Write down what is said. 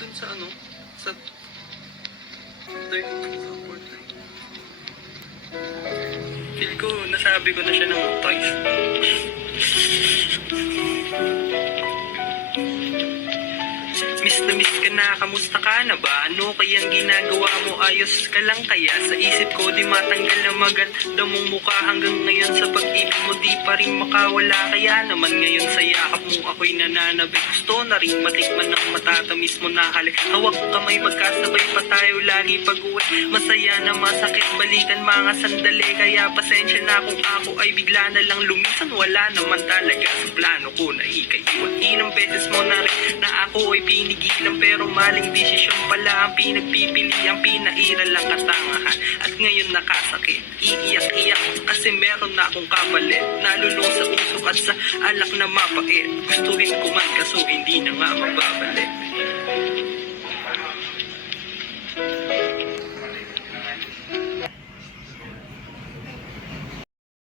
dun sa ano, sa third, sa fourth line. Feel ko, nasabi ko na siya ng twice. Miss na miss ka na, kamusta ka na ba? Ano kayang ginagawa mo? Ayos ka lang kaya? Sa isip ko di matanggal na maganda mong mukha. Hanggang ngayon sa pag-ibig mo di pa rin makawala. Kaya naman ngayon sa yakap mo ako'y nananabik. Gusto na rin matikman ng matatamis mo na halik. Hawak kamay magkasabay pa tayo lagi pag-uwi. Masaya na masakit balikan mga sandali. Kaya pasensya na kung ako ay bigla na lang lumisan. Wala naman talaga sa plano ko na ikaiwan. Ilang beses mo na rin na ako ay pinigilan. Pero maling desisyon pala ang pinagpipili. Ang pinairal lang katangahan. At ngayon nakasakit, iiyak-iyak kasi meron na akong kapalit. Nalulong sa usok at sa alak na mapait. Gustuhin ko man kaso hindi na nga mababalik.